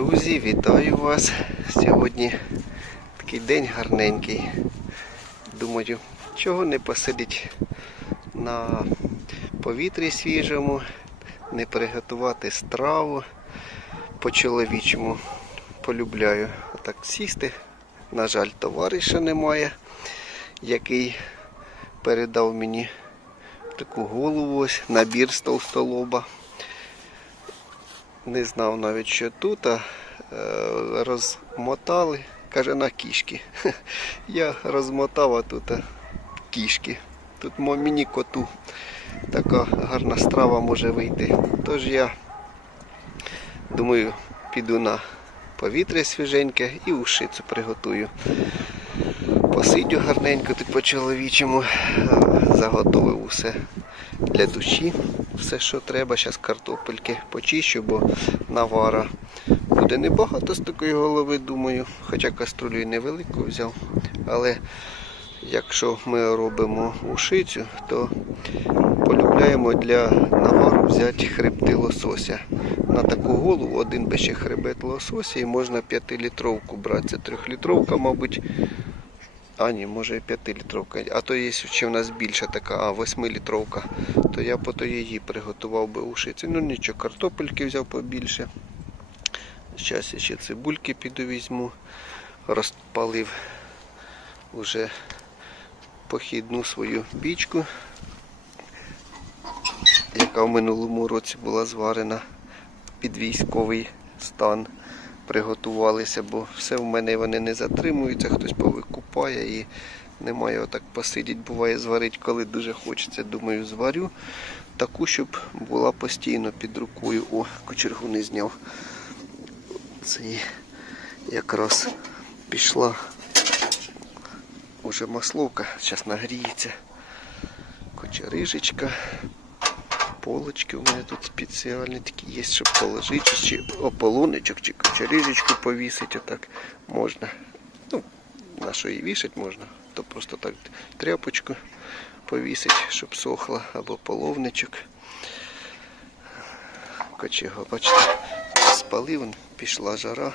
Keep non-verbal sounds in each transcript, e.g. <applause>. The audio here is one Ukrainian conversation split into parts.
Друзі, вітаю вас. Сьогодні такий день гарненький. Думаю, чого не посидіть на повітрі свіжому, не приготувати страву по-чоловічому. Полюбляю так сісти. На жаль, товариша немає, який передав мені таку голову, ось набір з толстолоба. Не знав навіть, що тут, а е, розмотали, каже, на кішки. <laughs> Я розмотав, а тут кішки. Тут мені коту така гарна страва може вийти. Тож я думаю, піду на повітря свіженьке і ушицю приготую. Посидю гарненько тут по-чоловічому, заготовив усе для душі, все, що треба. Зараз картопельки почищу, бо навара буде небагато з такої голови, думаю. Хоча каструлю і невелику взяв. Але якщо ми робимо ушицю, то полюбляємо для навару взяти хребти лосося. На таку голову один би ще хребет лосося і можна 5-літровку брати. Це 3-літровка, мабуть. А ні, може і 5-літровка. А то є ще в нас більша така, а 8-літровка. То я по то її приготував би ушиці. Ну нічого, картопельки взяв побільше. Зараз я ще цибульки піду візьму. Розпалив уже похідну свою бічку, яка в минулому році була зварена під військовий стан приготувалися, бо все в мене вони не затримуються, хтось повикупає і немає отак посидіть, буває зварить, коли дуже хочеться. Думаю, зварю таку, щоб була постійно під рукою. О, кочергу не зняв. Це якраз пішла уже масловка, зараз нагріється. Кочерижечка. Полочки у мене тут спеціальні такі є, щоб положити, чи ополонечок, чи кочерижечку повісити, отак можна. Ну, на що її вішать можна, то просто так тряпочку повісити, щоб сохла, або половничок. Кочего, бачите, спалив, пішла жара.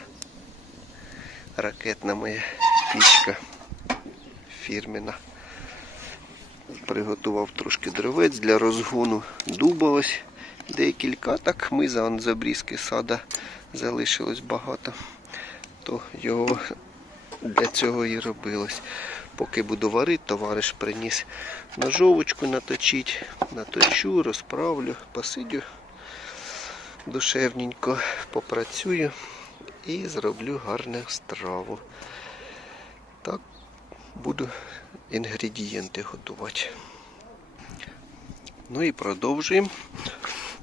Ракетна моя пічка фірмена. Приготував трошки дровець для розгону дуба ось декілька. Так он з обрізки сада залишилось багато. То його для цього і робилось. Поки буду варити, товариш приніс ножовочку наточить, наточу, розправлю, посидю душевненько, попрацюю і зроблю гарну страву. Так буду інгредієнти готувати. Ну і продовжуємо.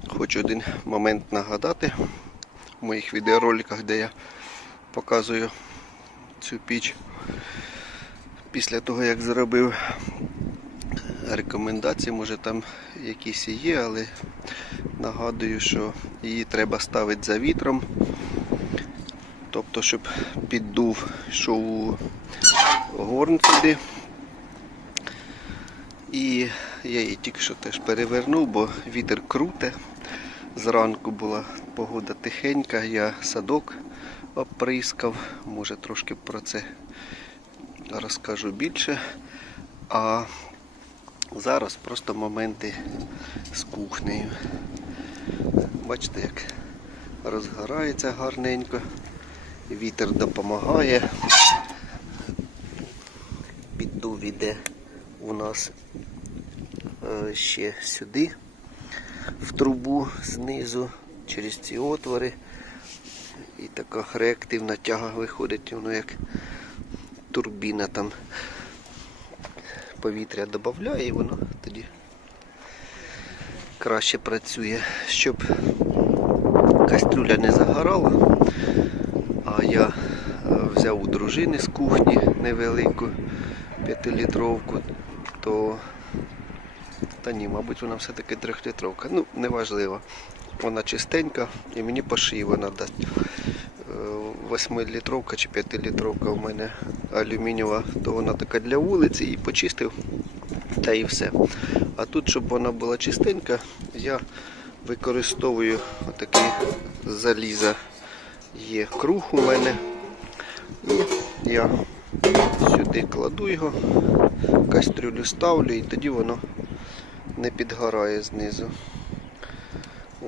Хочу один момент нагадати в моїх відеороликах, де я показую цю піч. Після того, як зробив рекомендації, може там якісь і є, але нагадую, що її треба ставити за вітром. Тобто, щоб піддув, йшов у горн сюди. І я її тільки що теж перевернув, бо вітер круте. Зранку була погода тихенька, я садок оприскав, може трошки про це розкажу більше. А зараз просто моменти з кухнею. Бачите, як розгорається гарненько, вітер допомагає. Піддув іде у нас е, ще сюди, в трубу знизу, через ці отвори. І така реактивна тяга виходить, воно як турбіна там повітря додає і воно тоді краще працює, щоб кастрюля не загорала. А я е, взяв у дружини з кухні невелику п'ятилітровку, то та ні, мабуть, вона все-таки трьохлітровка. Ну, неважливо. Вона чистенька і мені по шиї вона дасть. Е, Восьмилітровка чи п'ятилітровка у мене алюмінієва, то вона така для вулиці і почистив та і все. А тут, щоб вона була чистенька, я використовую отакий заліза є круг у мене. І я сюди кладу його, кастрюлю ставлю і тоді воно не підгорає знизу.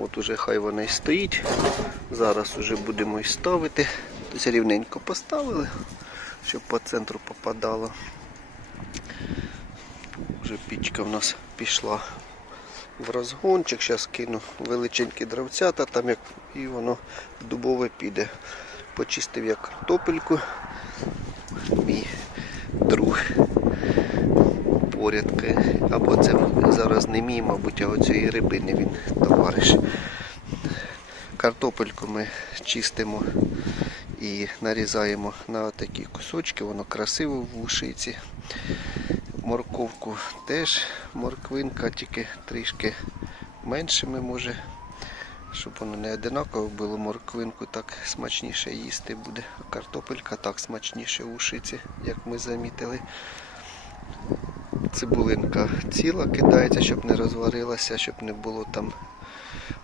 От уже хай вона і стоїть. Зараз уже будемо і ставити. Тобто рівненько поставили, щоб по центру попадало. Вже пічка в нас пішла в розгончик. Зараз кину величенькі дровцята, там як і воно дубове піде. Почистив я картопельку. Мій друг порядки. Або це зараз не мій, мабуть, а оцієї рибини він товариш. Картопельку ми чистимо і нарізаємо на такі кусочки, воно красиво в ушиці. Морковку теж морквинка, тільки трішки меншими може, щоб воно не одинаково було морквинку, так смачніше їсти буде. А картопелька так смачніше в ушиці, як ми замітили. Цибулинка ціла кидається, щоб не розварилася, щоб не було там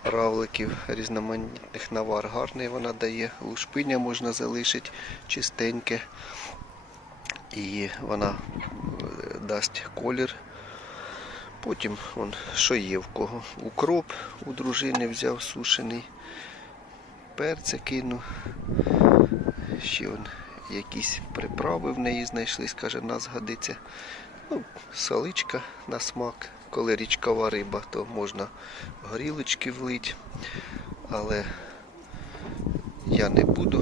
равликів, різноманітних навар. Гарний вона дає. Лушпиня можна залишити чистеньке. І вона е, дасть колір. Потім он, що є в кого. Укроп у дружини взяв сушений. Перця кину. Ще он, якісь приправи в неї знайшлись, каже, нас годиться. Ну, соличка на смак. Коли річкова риба, то можна горілочки влить. Але я не буду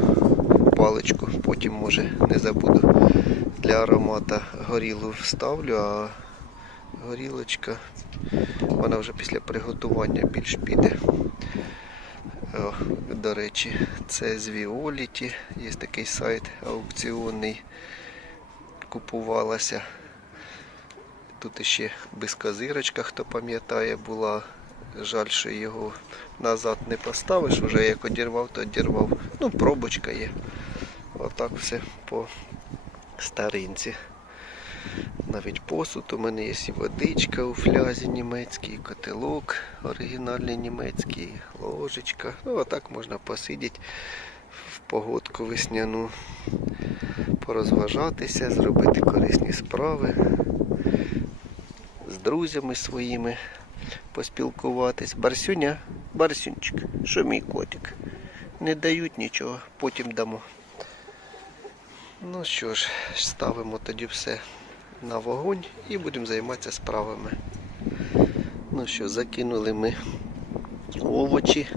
паличку, потім може не забуду для аромата горілу вставлю, а горілочка, вона вже після приготування більш піде. До речі, це з Віоліті. Є такий сайт аукціонний. Купувалася. Тут ще безкозирочка, хто пам'ятає, була. Жаль, що його назад не поставиш, вже як одірвав, то одірвав. Ну, пробочка є. Отак все по старинці. Навіть посуд у мене є і водичка у флязі німецький, котелок оригінальний німецький, ложечка. Ну, отак можна посидіти в погодку весняну, порозважатися, зробити корисні справи з друзями своїми поспілкуватись. Барсюня, Барсюнчик, що мій котик? Не дають нічого, потім дамо. Ну що ж, ставимо тоді все на вогонь і будемо займатися справами. Ну що, закинули ми овочі.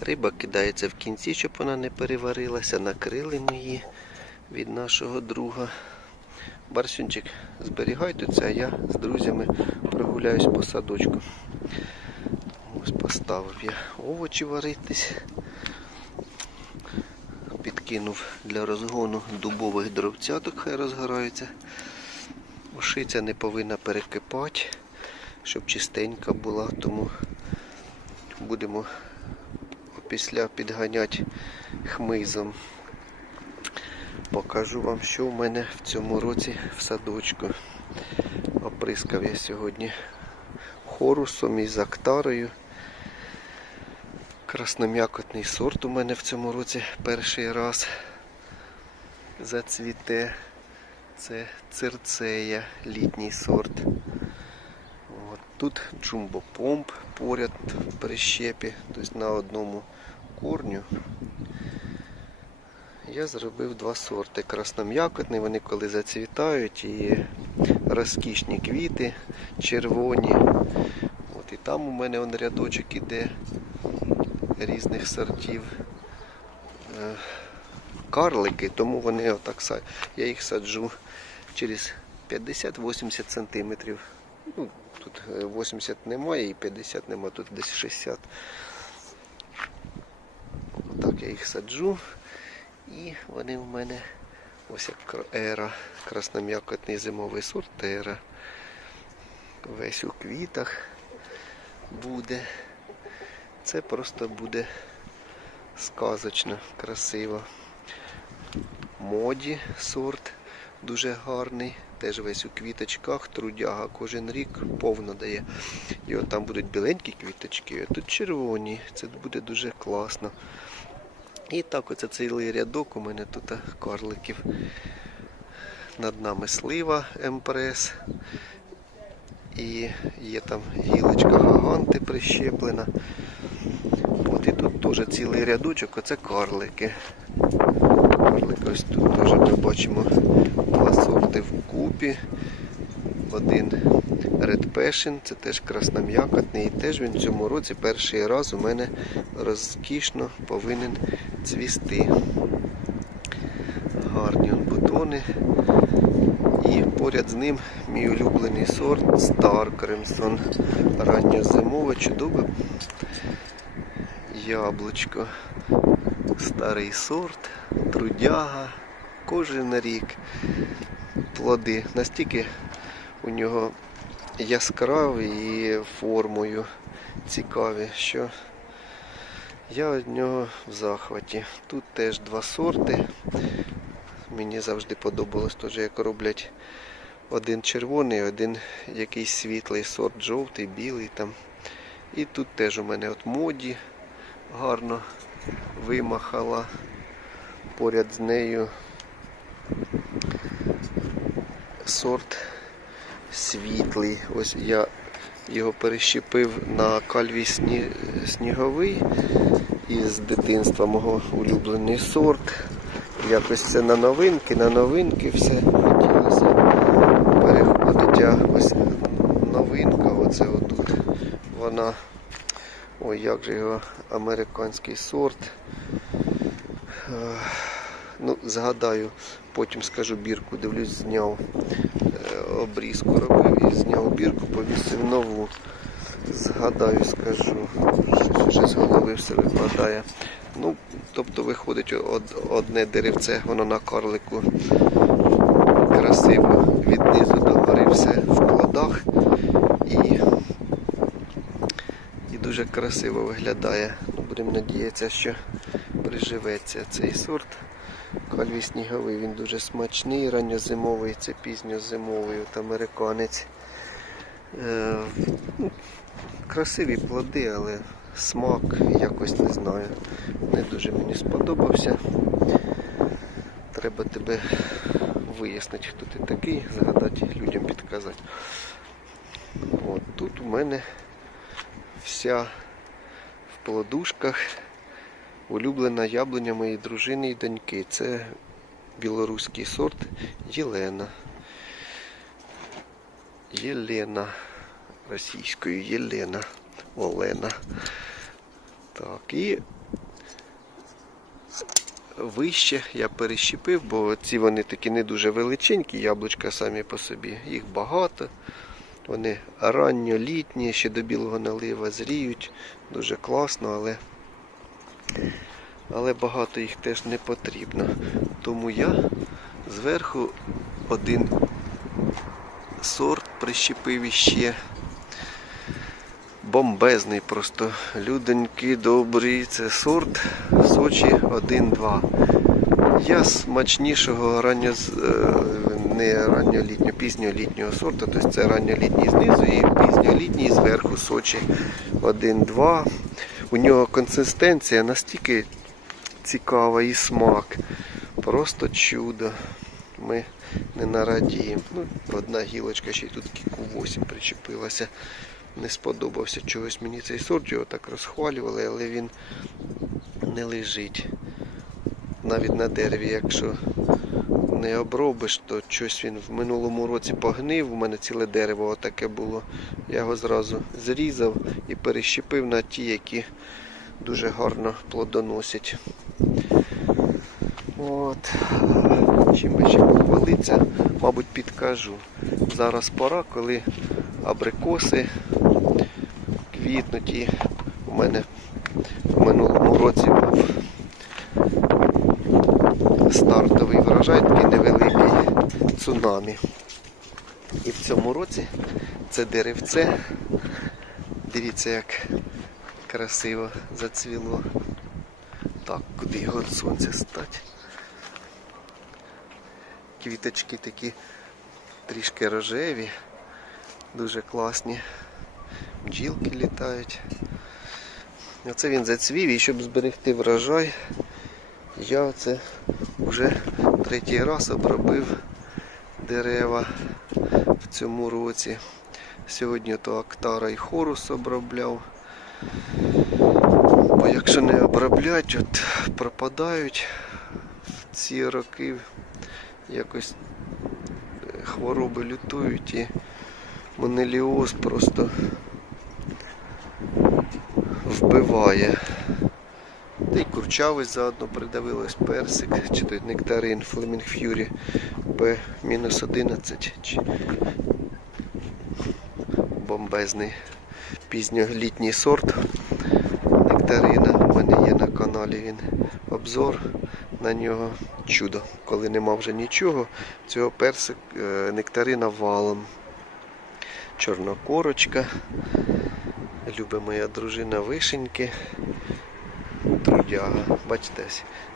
Риба кидається в кінці, щоб вона не переварилася. Накрили ми її від нашого друга. Барсюнчик, зберігайте це, а я з друзями прогуляюсь по садочку. Ось поставив я овочі варитись. Підкинув для розгону дубових дровцяток, хай розгораються. Ушиця не повинна перекипати, щоб чистенька була, тому будемо після підганяти хмизом. Покажу вам, що в мене в цьому році в садочку. Оприскав я сьогодні хорусом із актарою. Красном'якотний сорт у мене в цьому році перший раз зацвіте. Це цирцея, літній сорт. От. Тут джумбо-помп поряд в прищепі, тобто на одному корню. Я зробив два сорти. Красном'якотний, вони коли зацвітають і розкішні квіти, червоні. От І там у мене рядочок іде різних сортів. Е, Карлики, тому вони отак я їх саджу через 50-80 сантиметрів. Ну, тут е, 80 немає і 50 немає, тут десь 60. Отак я їх саджу. І вони в мене ось як ера, красном'якотний зимовий сорт ера. Весь у квітах буде. Це просто буде сказочно, красиво. Моді сорт дуже гарний, теж весь у квіточках, трудяга кожен рік повно дає. І от там будуть біленькі квіточки, а тут червоні. Це буде дуже класно. І так оце цілий рядок у мене тут карликів. Над нами слива МПРС. І є там гілочка гаганти прищеплена. От і тут теж цілий рядочок, оце карлики. Ось тут теж ми бачимо два сорти вкупі. Один Red Passion, це теж красном'якотний. І теж він в цьому році перший раз у мене розкішно повинен цвісти. Гарні он бутони. І поряд з ним мій улюблений сорт Star Crimson. Ранньозимове чудове яблучко. Старий сорт, трудяга, кожен рік. Плоди настільки у нього яскраві і формою цікаві, що я від нього в захваті. Тут теж два сорти. Мені завжди подобалось теж, як роблять один червоний, один якийсь світлий сорт, жовтий, білий там. І тут теж у мене от моді гарно вимахала поряд з нею сорт світлий. Ось я його перещепив на кальвій сні... сніговий із дитинства мого улюблений сорт. Якось це на новинки, на новинки все хотілося переходить. А ось новинка, оце отут. Вона. Ой, як же його американський сорт. Е, Ну, згадаю, потім скажу бірку, дивлюсь, зняв е, обрізку робив і зняв бірку, повісив нову. Згадаю, скажу, щось з голови все випадає. Ну, тобто виходить од- одне деревце, воно на карлику красиво від низу до гори все в плодах і, і дуже красиво виглядає. Будемо надіятися, що приживеться цей сорт. Кальвій сніговий, він дуже смачний, ранньозимовий, це пізньозимовий, от американець. Е, ну, красиві плоди, але смак якось не знаю. Не дуже мені сподобався. Треба тебе вияснити, хто ти такий, згадати людям підказати. От тут у мене вся в плодушках улюблена яблуня моєї дружини і доньки. Це білоруський сорт Єлена. Єлена. Російською Єлена. Олена. Так, і вище я перещепив, бо ці вони такі не дуже величенькі, яблучка самі по собі. Їх багато. Вони ранньолітні, ще до білого налива зріють. Дуже класно, але але багато їх теж не потрібно. Тому я зверху один сорт прищепив іще. Бомбезний просто. Люденьки добрі. Це сорт Сочі 1-2. Я смачнішого ранньо, е, не ранньолітнього, пізньолітнього сорту, тобто це ранньолітній знизу і пізньолітній зверху Сочі 1-2. У нього консистенція настільки цікава і смак. Просто чудо. Ми не нарадіємо. Ну, одна гілочка ще й тут кіку 8 причепилася. Не сподобався чогось мені цей сорт, його так розхвалювали, але він не лежить. Навіть на дереві, якщо не обробиш, то щось він в минулому році погнив. У мене ціле дерево отаке було. Я його зразу зрізав і перещепив на ті, які дуже гарно плодоносять. От. Чим ще похвалитися, мабуть, підкажу. Зараз пора, коли абрикоси квітнуть і у мене в минулому році був стартовий врожай, такий невеликий цунамі. І в цьому році це деревце, дивіться, як красиво зацвіло. Так, куди його від сонця стати. Квіточки такі трішки рожеві, дуже класні. Бджілки літають. Оце він зацвів і щоб зберегти врожай, Я це вже третій раз обробив дерева в цьому році. Сьогодні то Актара і Хорус обробляв. Бо якщо не оброблять, от пропадають в ці роки якось е, хвороби лютують і монеліоз просто вбиває. Та й курчавий заодно придавилось персик, чи той нектарин Flaming Fury P-11 чи бомбезний пізньолітній сорт нектарина. У мене є на каналі він обзор на нього. Чудо. Коли нема вже нічого, цього персик е, нектарина валом. Чорна корочка. Любить моя дружина вишеньки. Трудяга. Бачите,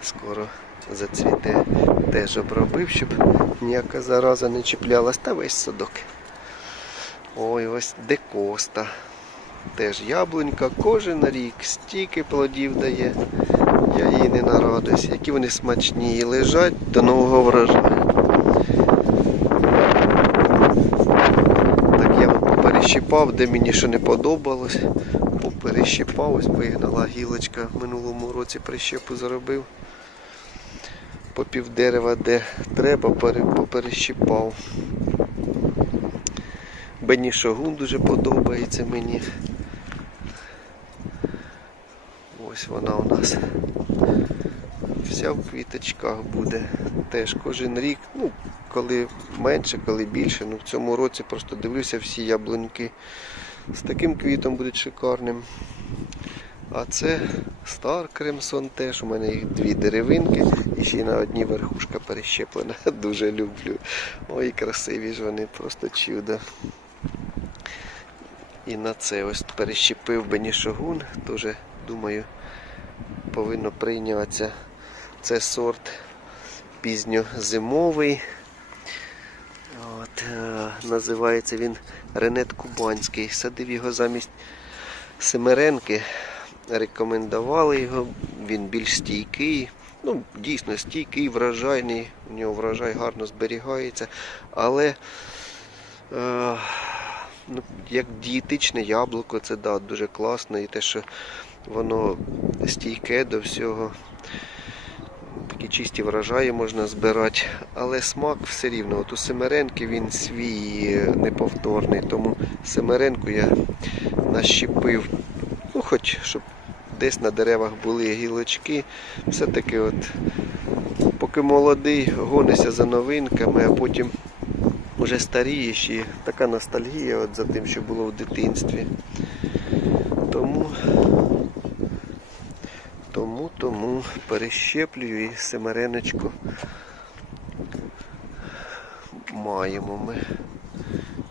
скоро зацвіте. Теж обробив, щоб ніяка зараза не чіплялась. Та весь садок. Ой, ось декоста. Теж яблунька кожен рік стільки плодів дає. Я їй не нарадуюсь. Які вони смачні лежать до нового врожаю. Так я от перещипав, де мені що не подобалось. Поперещипав, ось вигнала гілочка. В минулому році прищепу зробив. По пів дерева, де треба, пере- поперещипав. Бенішогун дуже подобається мені. Ось вона у нас вся в квіточках буде. Теж кожен рік, ну, коли менше, коли більше. Ну, в цьому році просто дивлюся всі яблуньки з таким квітом будуть шикарним. А це Star Crimson теж. У мене їх дві деревинки і ще й на одній верхушка перещеплена. <laughs> Дуже люблю. Ой, красиві ж вони, просто чудо. І на це ось перещепив бенішогун. Теж думаю, повинно прийнятися. Це сорт пізньозимовий. От, е, називається він Ренет Кубанський. Садив його замість Семеренки. Рекомендували його, він більш стійкий. Ну, дійсно стійкий, врожайний, у нього врожай гарно зберігається. Але е, ну, як дієтичне яблуко, це да, дуже класно. І те, що воно стійке до всього. Такі чисті врожаї можна збирати, але смак все рівно. От у Семеренки він свій неповторний, тому Семеренку я нащепив, ну хоч щоб десь на деревах були гілочки. Все-таки от поки молодий, гонишся за новинками, а потім вже старієш і така ностальгія от за тим, що було в дитинстві. Тому перещеплюю і семереночку маємо ми.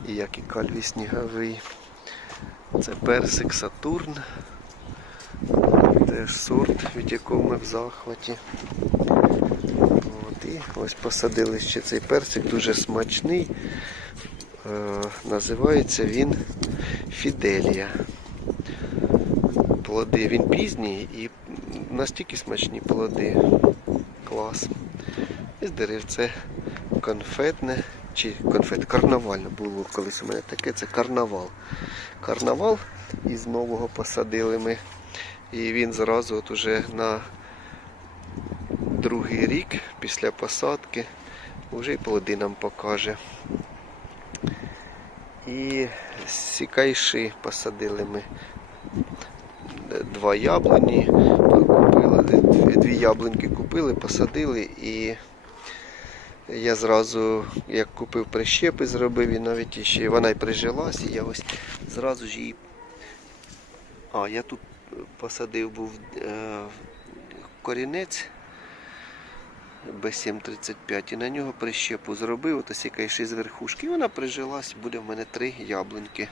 І як і кальвій сніговий. Це персик Сатурн. Теж сорт, від якого ми в захваті. От, і ось посадили ще цей персик, дуже смачний. Е, називається він Фіделія плоди. Він пізній і настільки смачні плоди. Клас. І з деревце конфетне, чи конфет карнавальне було колись у мене таке, це карнавал. Карнавал із нового посадили ми. І він зразу от уже на другий рік після посадки вже й плоди нам покаже. І сікайши посадили ми два яблуні купили, дві яблуньки купили, посадили і я зразу, як купив прищепи, зробив і навіть ще вона й прижилась, і я ось зразу ж її. А, я тут посадив був е, корінець Б735 і на нього прищепу зробив, ось якась з верхушки. І вона прижилась, буде в мене три яблуньки.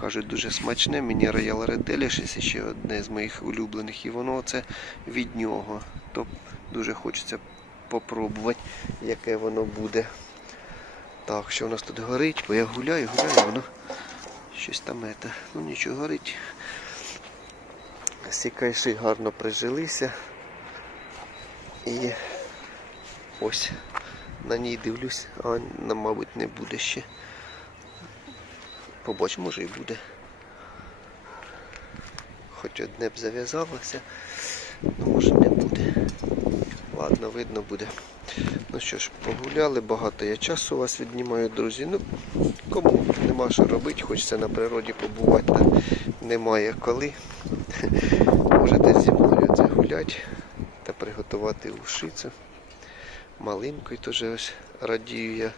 Кажуть, дуже смачне. Мені Red Delicious ще одне з моїх улюблених, і воно це від нього. То дуже хочеться попробувати, яке воно буде. Так, що у нас тут горить, бо я гуляю, гуляю, воно щось там ете. Ну нічого горить. Сікайши гарно прижилися. І ось на ній дивлюсь, а мабуть, не буде ще. Побачимо, може і буде. Хоч одне б зав'язалося, ну може не буде. Ладно, видно буде. Ну що ж, погуляли, багато я часу вас віднімаю, друзі. Ну, кому нема що робити, хочеться на природі побувати, та немає коли. <laughs> Можете зі мною це гуляти та приготувати ушицю. Малинкою теж ось радію я.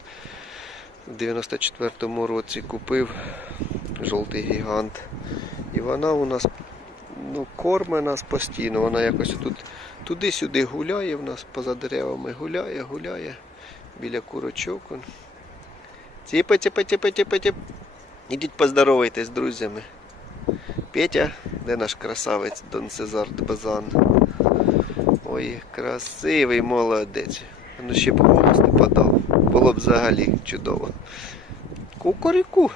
В 94-му році купив жовтий гігант. І вона у нас ну, корме нас постійно. Вона якось тут туди-сюди гуляє в нас поза деревами. Гуляє, гуляє біля курочок. он. Тіпа, тіпа, тіпа, тіпа, тіп. Ідіть поздоровайтесь з друзями. Петя, де наш красавець Дон Сезар Базан? Ой, красивий молодець. Ну ще б голос не подав. Було б взагалі чудово. Кукуріку.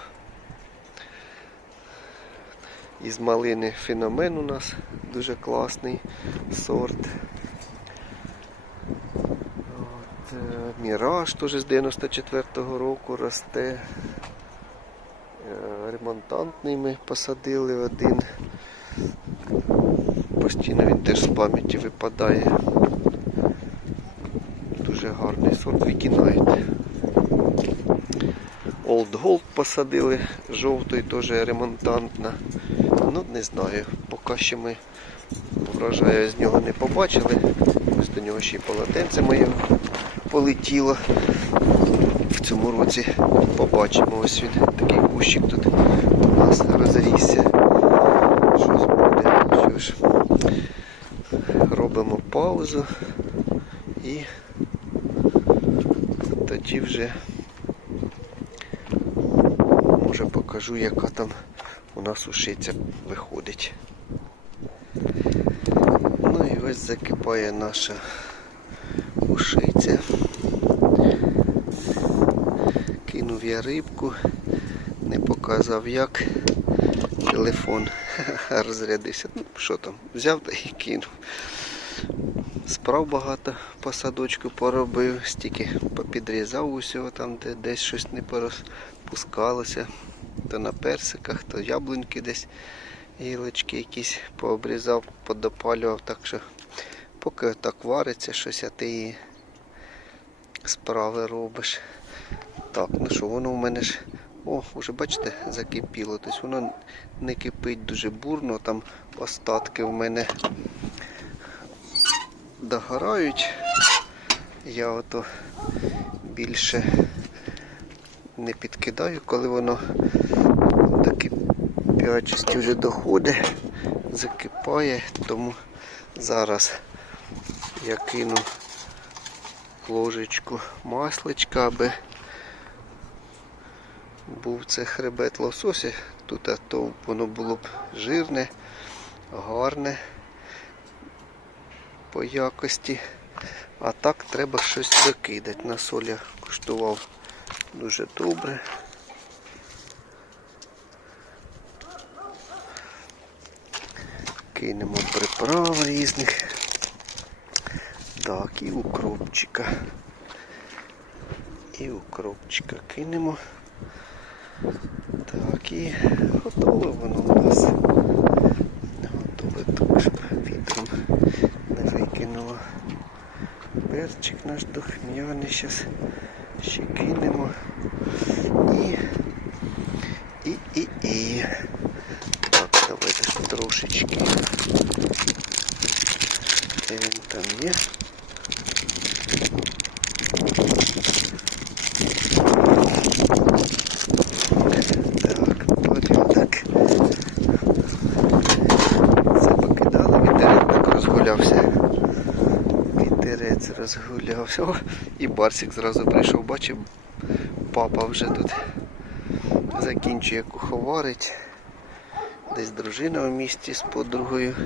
Із малини феномен у нас дуже класний сорт. От, е, Міраж теж з 94-го року росте. Е, Ремонтантний ми посадили один. Постійно він теж з пам'яті випадає. Гарний сорт Вікінайт. Old Gold посадили, жовтий теж ремонтантна. Ну, не знаю, поки що ми врожаю з нього не побачили. Ось до нього ще й полотенце моє полетіло. В цьому році побачимо. Ось він такий кущик тут у нас розрісся. Щось буде. Що ж, робимо паузу і тоді вже може покажу, яка там у нас ушиця виходить. Ну і ось закипає наша ушиця. Кинув я рибку, не показав як. Телефон <laughs> розрядився. Ну, що там, взяв та і кинув. Справ багато по садочку поробив, стільки попідрізав усього там, де десь щось не порозпускалося. То на персиках, то яблуньки десь гілочки якісь пообрізав, подопалював, так що поки так вариться щось, а ти і справи робиш. Так, ну що, воно в мене ж. О, вже бачите, закипіло. Тобто воно не кипить дуже бурно, там остатки в мене догорають. Я ото більше не підкидаю, коли воно до кип'ячості вже доходить, закипає, тому зараз я кину ложечку масличка, аби був це хребет лосося, тут а то воно було б жирне, гарне по якості. А так треба щось докидати. На соль я куштував дуже добре. Кинемо приправ різних. Так, і укропчика. І укропчика кинемо. Так, і готове воно у нас. Готове так, щоб вітром не викинуло. Перчик наш духмяний зараз ще кинемо. І, і, і, і. Так, давайте ж трошечки. Де він там є? Так, порядок. Це покидали, вітерець так розгулявся. Вітерець розгулявся. О, і Барсик зразу прийшов, бачив, папа вже тут закінчує куховарить. Десь дружина в місті з подругою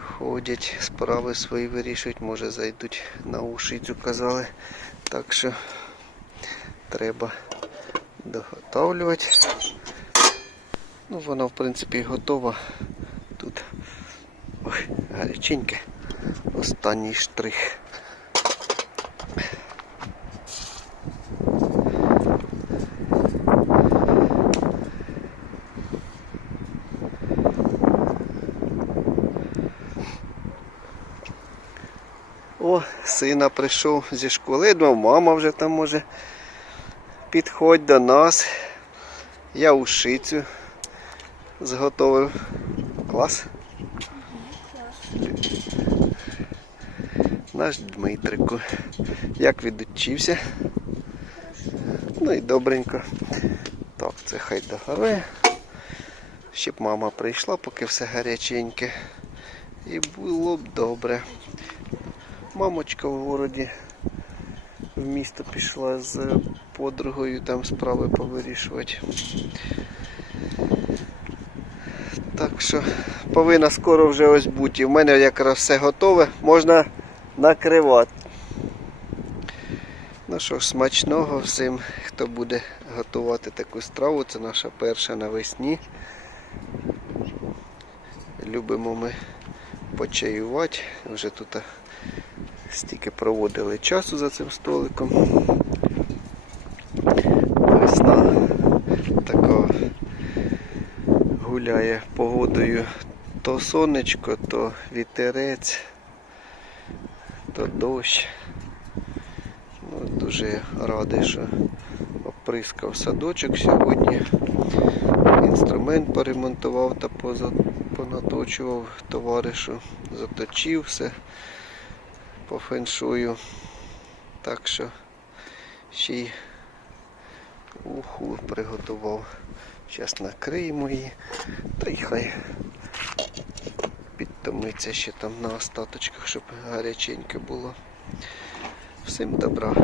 ходять, справи свої вирішують, може зайдуть на ушицю, казали. Так що треба доготовлювати. Ну, вона в принципі готова. Тут ой, гаряченьке. останній штрих. О, сина прийшов зі школи, думав, мама вже там може. Підходь до нас. Я ушицю зготовив. Клас. Наш Дмитрику. Як відучився? Ну і добренько. Так, це хай догорує. Щоб мама прийшла, поки все гаряченьке. І було б добре. Мамочка в городі в місто пішла з подругою там справи повирішувати. Так що повинна скоро вже ось бути. У мене якраз все готове, можна накривати. Ну що ж, смачного всім, хто буде готувати таку страву. Це наша перша навесні. Любимо ми почаювати. Вже тут стільки проводили часу за цим столиком. Весна така гуляє погодою то сонечко, то вітерець, то дощ. Ну, дуже радий, що оприскав садочок сьогодні. Інструмент поремонтував та понаточував товаришу, заточив все по феншую. Так що ще й уху приготував. Зараз накриємо її. Та й хай підтомиться ще там на остаточках, щоб гаряченьке було. Всім добра.